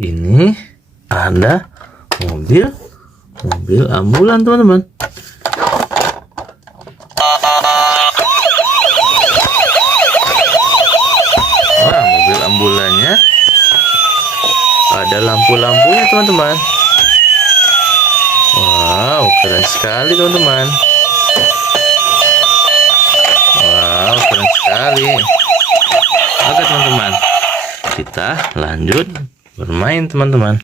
ini ada mobil ambulan, teman-teman. Wah, mobil ambulannya ada lampu-lampunya, teman-teman. Wow, keren sekali, teman-teman. Wow, keren sekali. Oke, teman-teman, kita lanjut bermain, teman-teman.